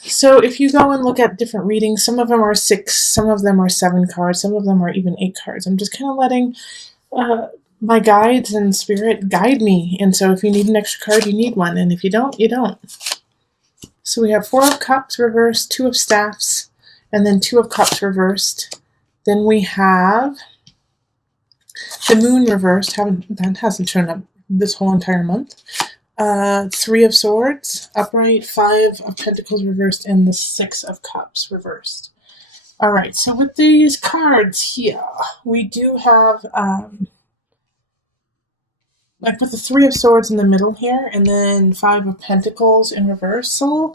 So if you go and look at different readings, some of them are 6, some of them are 7 cards, some of them are even 8 cards. I'm just kind of letting uh, my guides and spirit guide me. And so if you need an extra card, you need one. And if you don't, you don't. So we have 4 of Cups reversed, 2 of Staffs, and then 2 of Cups reversed. Then we have the Moon reversed. That hasn't shown up this whole entire month. 3 of Swords upright, 5 of Pentacles reversed, and the 6 of Cups reversed. All right, so with these cards here, we do have, like with the 3 of Swords in the middle here, and then 5 of Pentacles in reversal.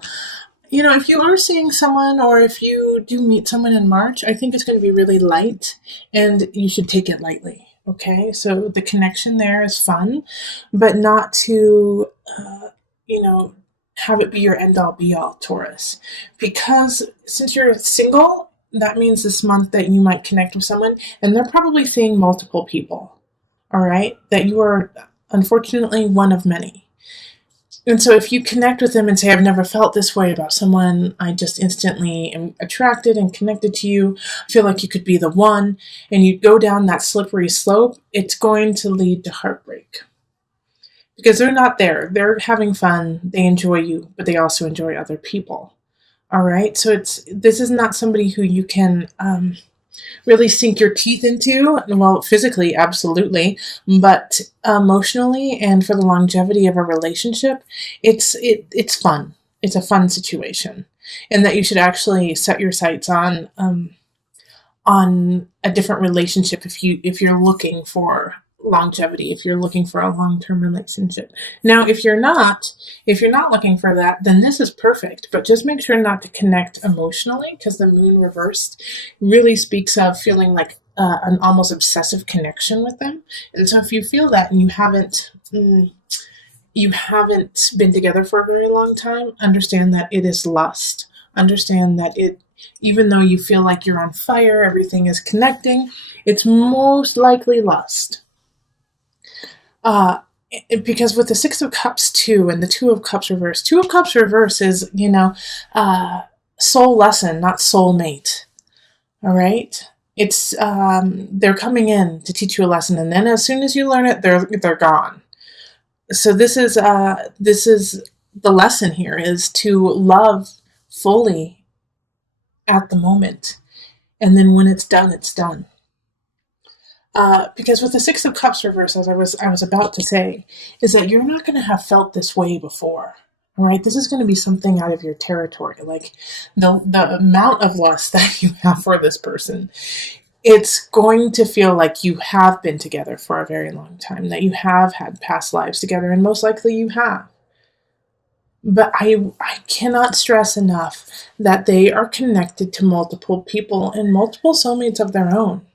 You know, if you are seeing someone, or if you do meet someone in March, I think it's going to be really light, and you should take it lightly. Okay, so the connection there is fun, but not to, have it be your end-all be-all, Taurus. Because since you're single, that means this month that you might connect with someone, and they're probably seeing multiple people, all right? That you are, unfortunately, one of many. And so if you connect with them and say, I've never felt this way about someone, I just instantly am attracted and connected to you, I feel like you could be the one, and you go down that slippery slope, it's going to lead to heartbreak. Because they're not there. They're having fun. They enjoy you, but they also enjoy other people. All right? So this is not somebody who you can really sink your teeth into. Well, physically, absolutely, but emotionally and for the longevity of a relationship, it's fun. It's a fun situation, and that you should actually set your sights on a different relationship if you're looking for longevity, if you're looking for a long-term relationship. Now, if you're not looking for that, then this is perfect, but just make sure not to connect emotionally, because the Moon reversed really speaks of feeling like an almost obsessive connection with them. And so if you feel that and you haven't been together for a very long time, understand that it is lust. Understand that even though you feel like you're on fire, everything is connecting, it's most likely lust. Because with the 6 of Cups too, and the 2 of Cups reverse, 2 of Cups reverse is, soul lesson, not soulmate. All right? It's, they're coming in to teach you a lesson, and then as soon as you learn it, they're gone. So this is the lesson here, is to love fully at the moment. And then when it's done, it's done. Because with the 6 of Cups reverse, as I was about to say, is that you're not going to have felt this way before. All right, this is going to be something out of your territory. Like the amount of lust that you have for this person, it's going to feel like you have been together for a very long time, that you have had past lives together, and most likely you have. But I cannot stress enough that they are connected to multiple people and multiple soulmates of their own.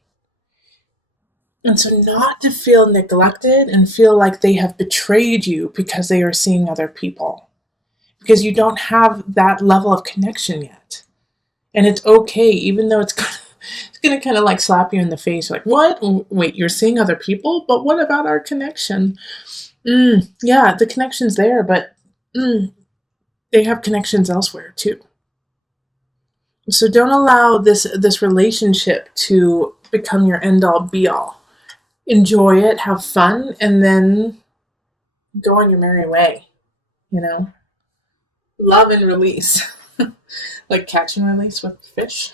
And so not to feel neglected and feel like they have betrayed you because they are seeing other people. Because you don't have that level of connection yet. And it's okay, even though it's going to kind of like slap you in the face. Like, what? Wait, you're seeing other people? But what about our connection? Yeah, the connection's there, but they have connections elsewhere too. So don't allow this relationship to become your end-all be-all. Enjoy it, have fun, and then go on your merry way, Love and release. Like catch and release with fish.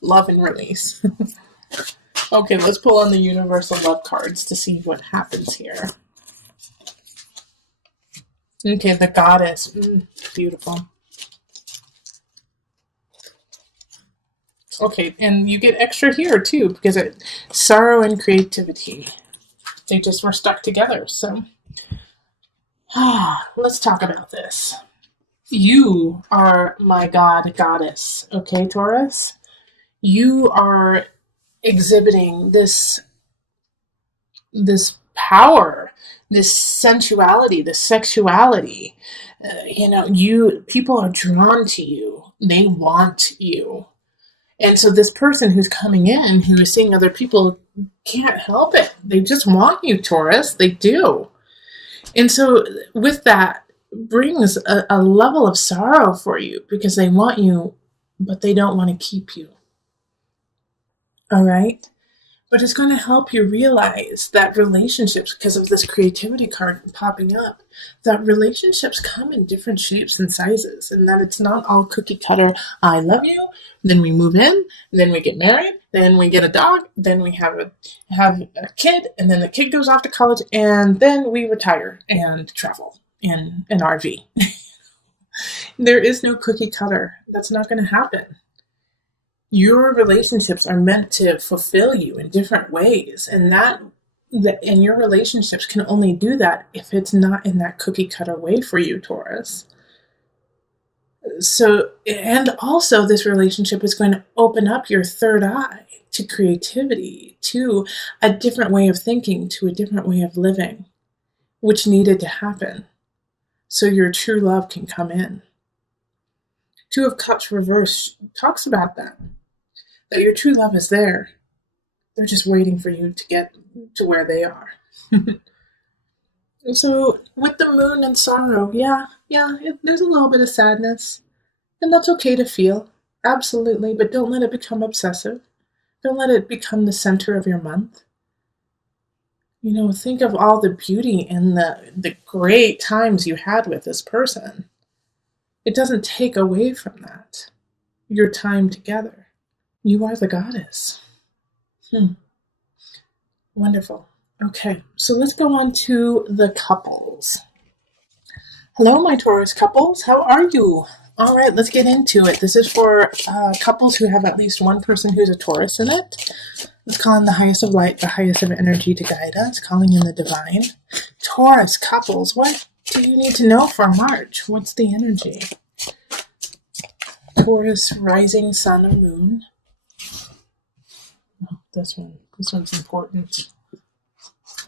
Love and release. Okay, let's pull on the universal love cards to see what happens here. Okay, the Goddess. Beautiful. Okay, and you get extra here too, because sorrow and creativity. They just were stuck together, so. Let's talk about this. You are my goddess, okay, Taurus? You are exhibiting this power, this sensuality, this sexuality. People are drawn to you. They want you. And so this person who's coming in, who is seeing other people, can't help it. They just want you, Taurus. They do. And so with that, brings a level of sorrow for you because they want you, but they don't want to keep you. All right? But it's going to help you realize that relationships, because of this creativity card popping up, that relationships come in different shapes and sizes, and that it's not all cookie cutter. I love you, then we move in, then we get married, then we get a dog, then we have a kid, and then the kid goes off to college, and then we retire and travel in an RV. There is no cookie cutter. That's not going to happen. Your relationships are meant to fulfill you in different ways, and and your relationships can only do that if it's not in that cookie cutter way for you, Taurus. So, and also this relationship is going to open up your third eye to creativity, to a different way of thinking, to a different way of living, which needed to happen so your true love can come in. Two of Cups reverse talks about that your true love is there. They're just waiting for you to get to where they are. So with the moon and sorrow, there's a little bit of sadness. And that's okay to feel. Absolutely. But don't let it become obsessive. Don't let it become the center of your month. Think of all the beauty and the great times you had with this person. It doesn't take away from that. Your time together. You are the goddess. Wonderful. Okay, so let's go on to the couples. Hello, my Taurus couples. How are you? All right, let's get into it. This is for couples who have at least one person who's a Taurus in it. Let's call in the highest of light, the highest of energy to guide us, calling in the divine. Taurus couples, what do you need to know for March? What's the energy? Taurus, rising, sun, or moon. Oh, this one's important.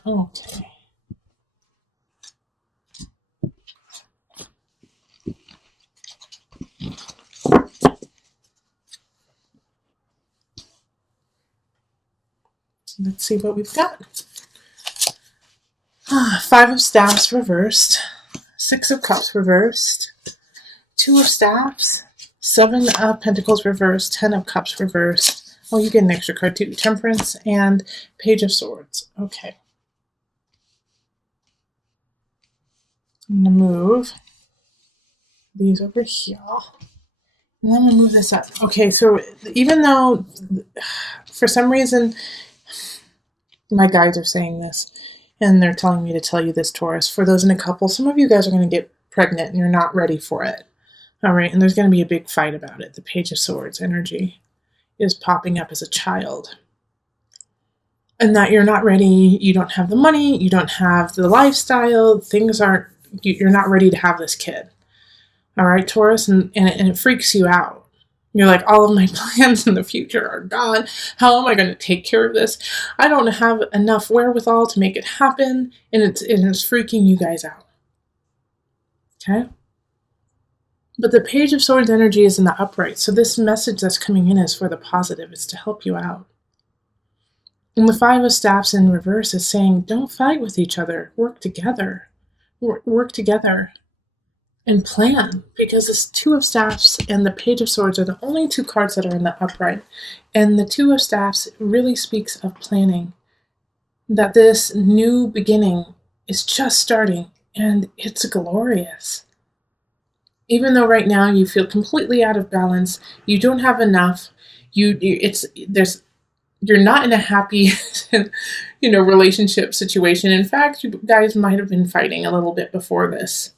Okay. Let's see what we've got. Five of Staffs reversed. Six of Cups reversed. Two of Staffs. Seven of Pentacles reversed. 10 of Cups reversed. Oh, you get an extra card too. Temperance and Page of Swords. Okay. I'm going to move these over here. And then I'm going to move this up. Okay, so even though for some reason my guides are saying this, and they're telling me to tell you this, Taurus, for those in a couple, some of you guys are going to get pregnant and you're not ready for it. All right, and there's going to be a big fight about it. The Page of Swords energy is popping up as a child. And that you're not ready, you don't have the money, you don't have the lifestyle, you're not ready to have this kid. All right, Taurus, and it freaks you out. You're like, all of my plans in the future are gone. How am I going to take care of this? I don't have enough wherewithal to make it happen, and it's freaking you guys out. Okay? But the Page of Swords energy is in the upright, so this message that's coming in is for the positive. It's to help you out. And the Five of Staffs in reverse is saying, don't fight with each other. Work together. Work together and plan. Because this Two of Staffs and the Page of Swords are the only two cards that are in the upright. And the Two of Staffs really speaks of planning. That this new beginning is just starting, and it's glorious. Even though right now you feel completely out of balance, you don't have enough, you're not in a happy, relationship situation. In fact, you guys might have been fighting a little bit before this.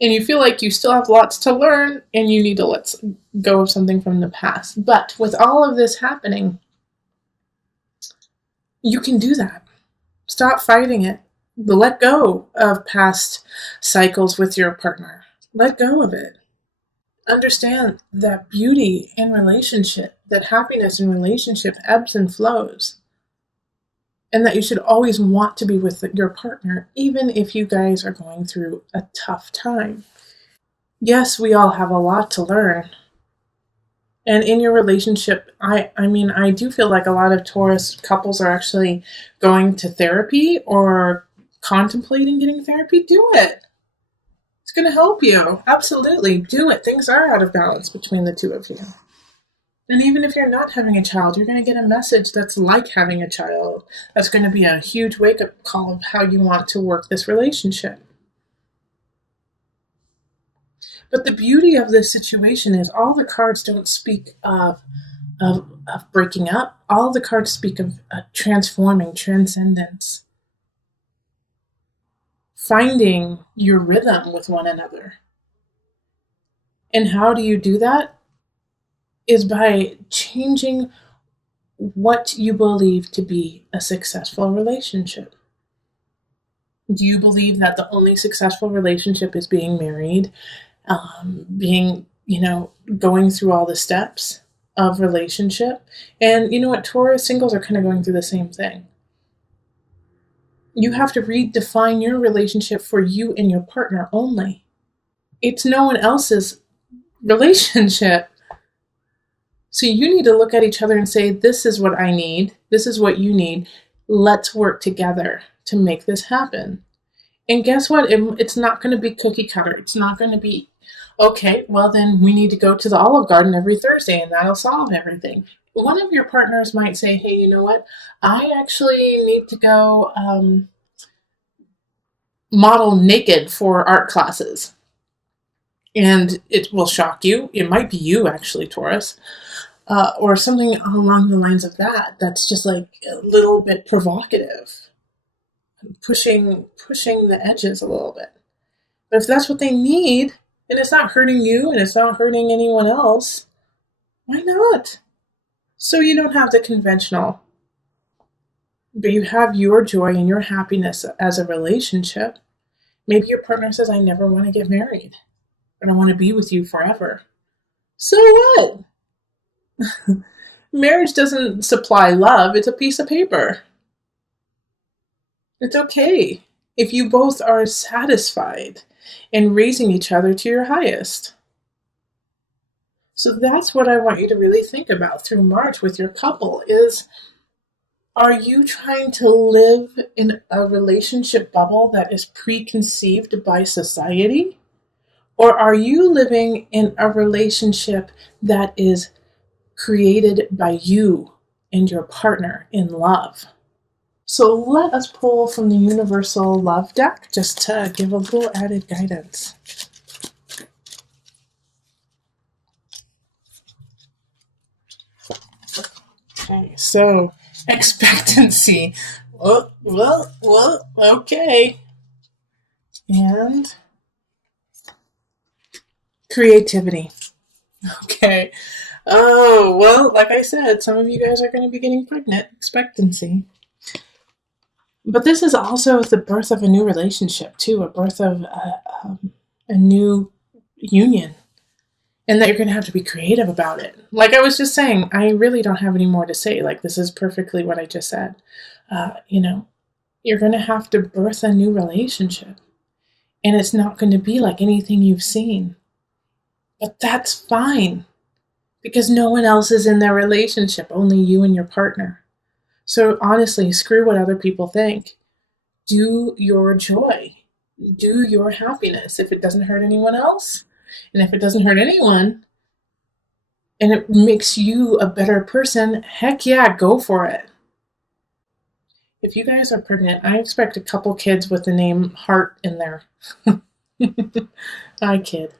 And you feel like you still have lots to learn and you need to let go of something from the past. But with all of this happening, you can do that. Stop fighting it. Let go of past cycles with your partner. Let go of it. Understand that beauty in relationship, that happiness in relationship ebbs and flows. And that you should always want to be with your partner, even if you guys are going through a tough time. Yes, we all have a lot to learn. And in your relationship, I do feel like a lot of Taurus couples are actually going to therapy or contemplating getting therapy. Do it. It's going to help you. Absolutely. Do it. Things are out of balance between the two of you. And even if you're not having a child, you're going to get a message that's like having a child. That's going to be a huge wake up call of how you want to work this relationship. But the beauty of this situation is all the cards don't speak of breaking up. All the cards speak of transforming, transcendence, finding your rhythm with one another. And how do you do that? Is by changing what you believe to be a successful relationship. Do you believe that the only successful relationship is being married, going through all the steps of relationship? And you know what? Taurus singles are kind of going through the same thing. You have to redefine your relationship for you and your partner only. It's no one else's relationship. So you need to look at each other and say, this is what I need. This is what you need. Let's work together to make this happen. And guess what? It's not going to be cookie cutter. It's not going to be, okay, well then we need to go to the Olive Garden every Thursday and that'll solve everything. One of your partners might say, hey, you know what? I actually need to go model naked for art classes. And it will shock you. It might be you, actually, Taurus. Or something along the lines of that. That's just like a little bit provocative. Pushing the edges a little bit. But if that's what they need, and it's not hurting you and it's not hurting anyone else, why not? So you don't have the conventional, but you have your joy and your happiness as a relationship. Maybe your partner says, I never want to get married, but I want to be with you forever. So what? Marriage doesn't supply love, it's a piece of paper. It's okay if you both are satisfied in raising each other to your highest. So that's what I want you to really think about through March with your couple is, are you trying to live in a relationship bubble that is preconceived by society? Or are you living in a relationship that is created by you and your partner in love? So let us pull from the Universal Love deck just to give a little added guidance. Okay, so expectancy. Well, okay. And creativity. Okay. Oh, well, like I said, some of you guys are going to be getting pregnant. Expectancy. But this is also the birth of a new relationship, too, a birth of a new union. And that you're going to have to be creative about it. Like I was just saying, I really don't have any more to say. Like, this is perfectly what I just said. You're going to have to birth a new relationship. And it's not going to be like anything you've seen. But that's fine. Because no one else is in their relationship, only you and your partner. So honestly, screw what other people think. Do your joy. Do your happiness. If it doesn't hurt anyone else, and if it doesn't hurt anyone, and it makes you a better person, heck yeah, go for it. If you guys are pregnant, I expect a couple kids with the name Heart in there. I kid.